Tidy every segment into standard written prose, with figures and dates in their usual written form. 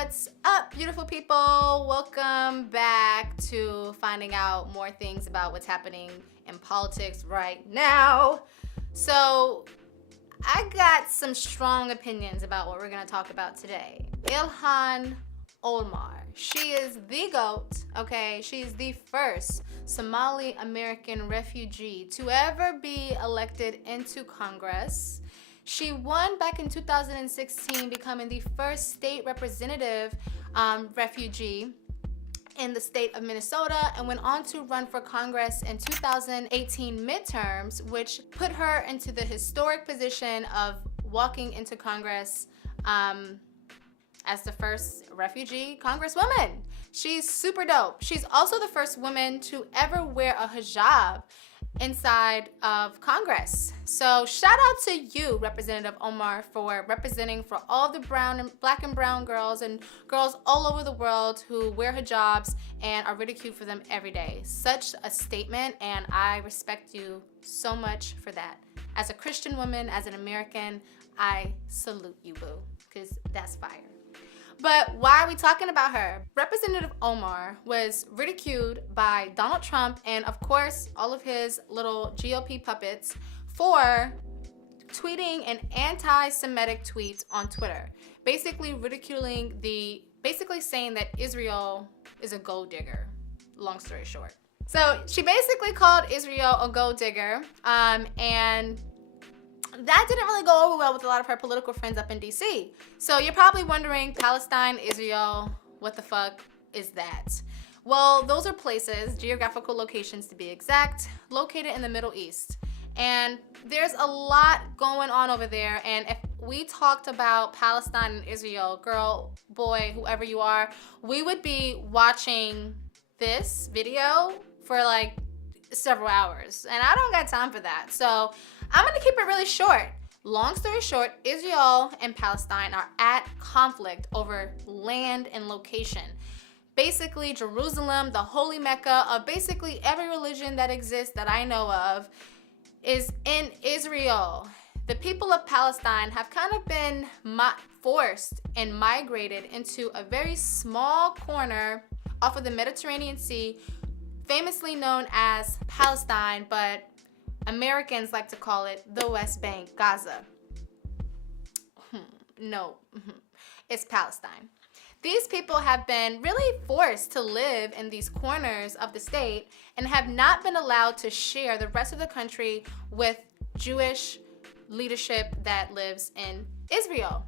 What's up, beautiful people? Welcome back to finding out more things about what's happening in politics right now. So I got some strong opinions about what we're going to talk about today. Ilhan Omar. She is the GOAT, okay? She's the first Somali American refugee to ever be elected into Congress. She won back in 2016, becoming the first state representative refugee in the state of Minnesota, and went on to run for Congress in 2018 midterms, which put her into the historic position of walking into Congress as the first refugee congresswoman. She's super dope. She's also the first woman to ever wear a hijab inside of Congress. So shout out to you, Representative Omar, for representing for all the black and brown girls and girls all over the world who wear hijabs and are ridiculed for them every day. Such a statement, and I respect you so much for that. As a Christian woman, as an American, I salute you, boo, because that's fire. But why are we talking about her? Representative Omar was ridiculed by Donald Trump and, of course, all of his little GOP puppets for tweeting an anti-Semitic tweet on Twitter, basically basically saying that Israel is a gold digger, long story short. So she basically called Israel a gold digger, and that didn't really go over well with a lot of her political friends up in DC. So you're probably wondering, Palestine, Israel, what the fuck is that? Well, those are places, geographical locations to be exact, located in the Middle East. And there's a lot going on over there. And if we talked about Palestine and Israel, girl, boy, whoever you are, we would be watching this video for like several hours. And I don't got time for that. So I'm gonna keep it really short. Long story short, Israel and Palestine are at conflict over land and location. Basically, Jerusalem, the holy Mecca of basically every religion that exists that I know of, is in Israel. The people of Palestine have kind of been forced and migrated into a very small corner off of the Mediterranean Sea, famously known as Palestine, but Americans like to call it the West Bank, Gaza. No, it's Palestine. These people have been really forced to live in these corners of the state and have not been allowed to share the rest of the country with Jewish leadership that lives in Israel.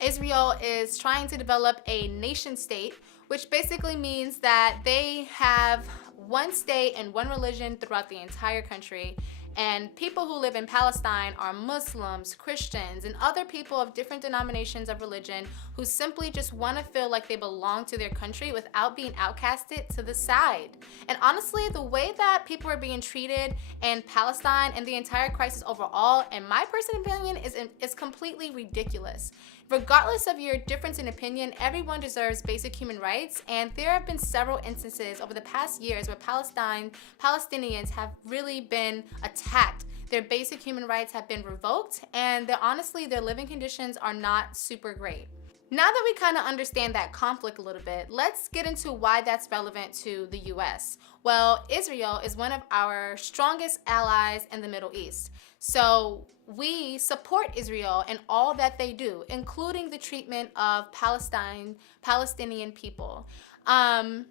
Israel is trying to develop a nation state, which basically means that they have one state and one religion throughout the entire country. And people who live in Palestine are Muslims, Christians, and other people of different denominations of religion who simply just want to feel like they belong to their country without being outcasted to the side. And honestly, the way that people are being treated in Palestine and the entire crisis overall, in my personal opinion, is completely ridiculous. Regardless of your difference in opinion, everyone deserves basic human rights, and there have been several instances over the past years where Palestinians have really been attacked. Their basic human rights have been revoked, and honestly, their living conditions are not super great. Now that we kind of understand that conflict a little bit, let's get into why that's relevant to the US. Well, Israel is one of our strongest allies in the Middle East. So we support Israel in all that they do, including the treatment of Palestinian people. And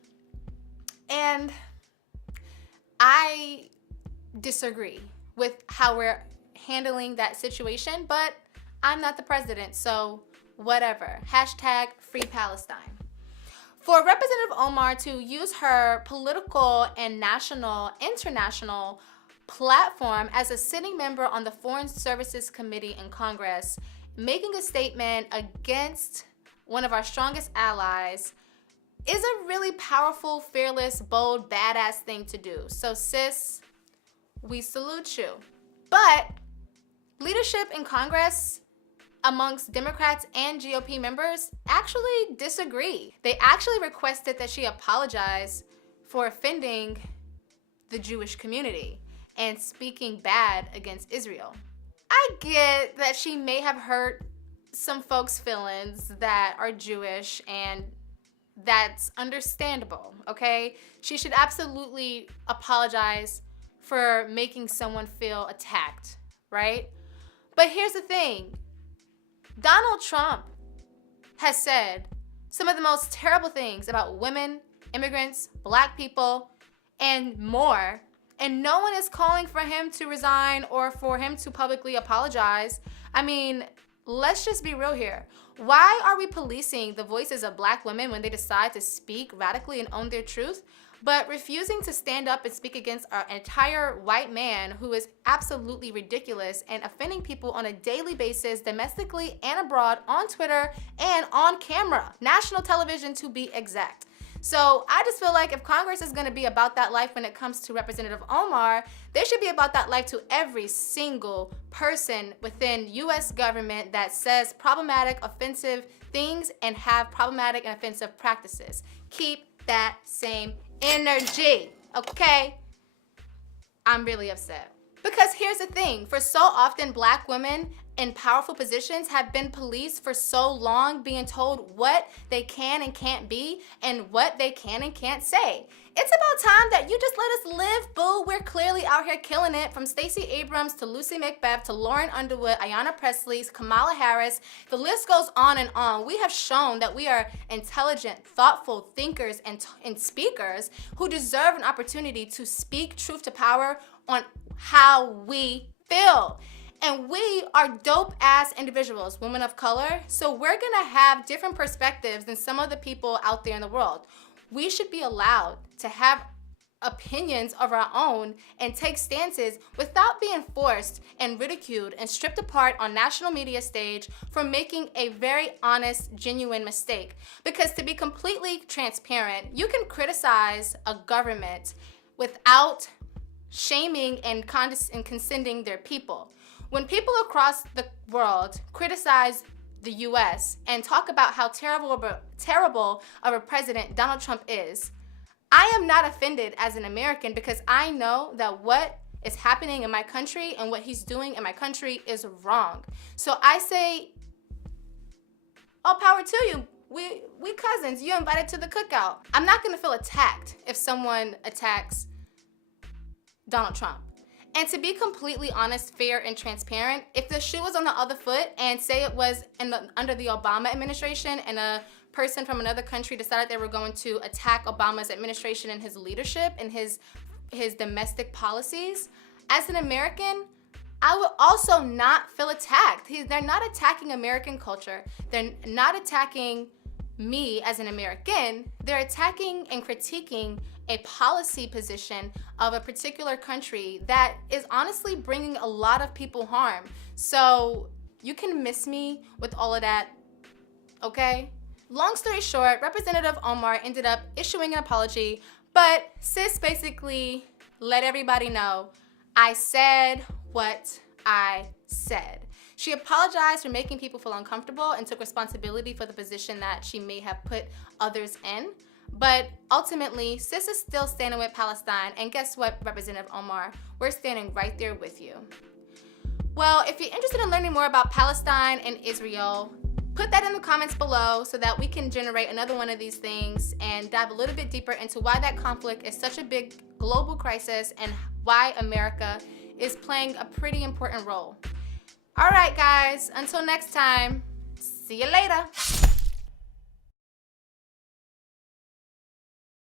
I disagree with how we're handling that situation, but I'm not the president, so whatever. Hashtag Free Palestine. For Representative Omar to use her political and international platform as a sitting member on the Foreign Services Committee in Congress, making a statement against one of our strongest allies, is a really powerful, fearless, bold, badass thing to do. So sis, we salute you. But leadership in Congress amongst Democrats and GOP members actually disagree. They actually requested that she apologize for offending the Jewish community and speaking bad against Israel. I get that she may have hurt some folks' feelings that are Jewish, and that's understandable, okay? She should absolutely apologize for making someone feel attacked, right? But here's the thing. Donald Trump has said some of the most terrible things about women, immigrants, black people, and more. And no one is calling for him to resign or for him to publicly apologize. I mean, let's just be real here. Why are we policing the voices of black women when they decide to speak radically and own their truth, but refusing to stand up and speak against our entire white man who is absolutely ridiculous and offending people on a daily basis, domestically and abroad, on Twitter and on camera, national television to be exact? So I just feel like if Congress is going to be about that life when it comes to Representative Omar, they should be about that life to every single person within U.S. government that says problematic, offensive things and have problematic and offensive practices. Keep that same energy, okay? I'm really upset. Because here's the thing, for so often black women in powerful positions have been policed for so long, being told what they can and can't be and what they can and can't say. It's about time that you just let us live, boo. We're clearly out here killing it, from Stacey Abrams to Lucy McBeth to Lauren Underwood, Ayanna Pressley, Kamala Harris. The list goes on and on. We have shown that we are intelligent, thoughtful thinkers and speakers who deserve an opportunity to speak truth to power on how we feel. And we are dope-ass individuals, women of color, so we're gonna have different perspectives than some of the people out there in the world. We should be allowed to have opinions of our own and take stances without being forced and ridiculed and stripped apart on national media stage for making a very honest, genuine mistake. Because to be completely transparent, you can criticize a government without shaming and condescending their people. When people across the world criticize the US and talk about how terrible of a president Donald Trump is, I am not offended as an American, because I know that what is happening in my country and what he's doing in my country is wrong. So I say, all power to you. We cousins, you invited to the cookout. I'm not gonna feel attacked if someone attacks Donald Trump. And to be completely honest, fair, and transparent, if the shoe was on the other foot and say it was under the Obama administration and a person from another country decided they were going to attack Obama's administration and his leadership and his domestic policies, as an American, I would also not feel attacked. They're not attacking American culture. They're not attacking me as an American. They're attacking and critiquing a policy position of a particular country that is honestly bringing a lot of people harm. So you can miss me with all of that, okay? Long story short, Representative Omar ended up issuing an apology, but sis basically let everybody know, I said what I said. She apologized for making people feel uncomfortable and took responsibility for the position that she may have put others in. But ultimately, sis is still standing with Palestine, and guess what, Representative Omar? We're standing right there with you. Well, if you're interested in learning more about Palestine and Israel, put that in the comments below so that we can generate another one of these things and dive a little bit deeper into why that conflict is such a big global crisis and why America is playing a pretty important role. All right, guys, until next time, see you later.